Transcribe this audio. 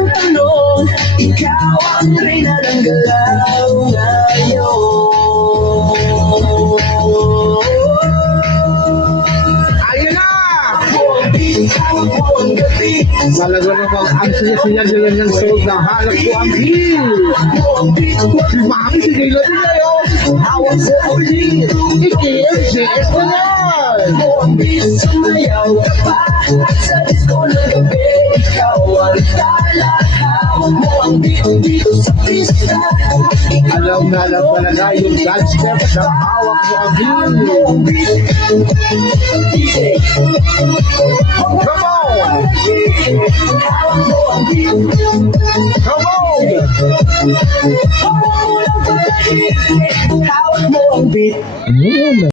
ng tanong, ikaw ang reyna ng galaw ngayon. Ayun na! Buong bitaw, buong gabi, Talaga namang ang siya-siya nyo yan ng soul na halap ko ang heel. buong bitaw, Si Mami, si Gayla din ngayon. hawak sa uli. Iki-MCS na yan. Buong bitaw, sumayaw ka pa, sa disco ng gabi, ikaw ang talakaw. Buong bitaw sa pista, Alam na lang talaga yung dance step ng hawak mo ang heel. buong bitaw, DJ. Come on! Hawak mo ang bitaw, Come on! hawak mo lang palagi, hawak mo ang beat.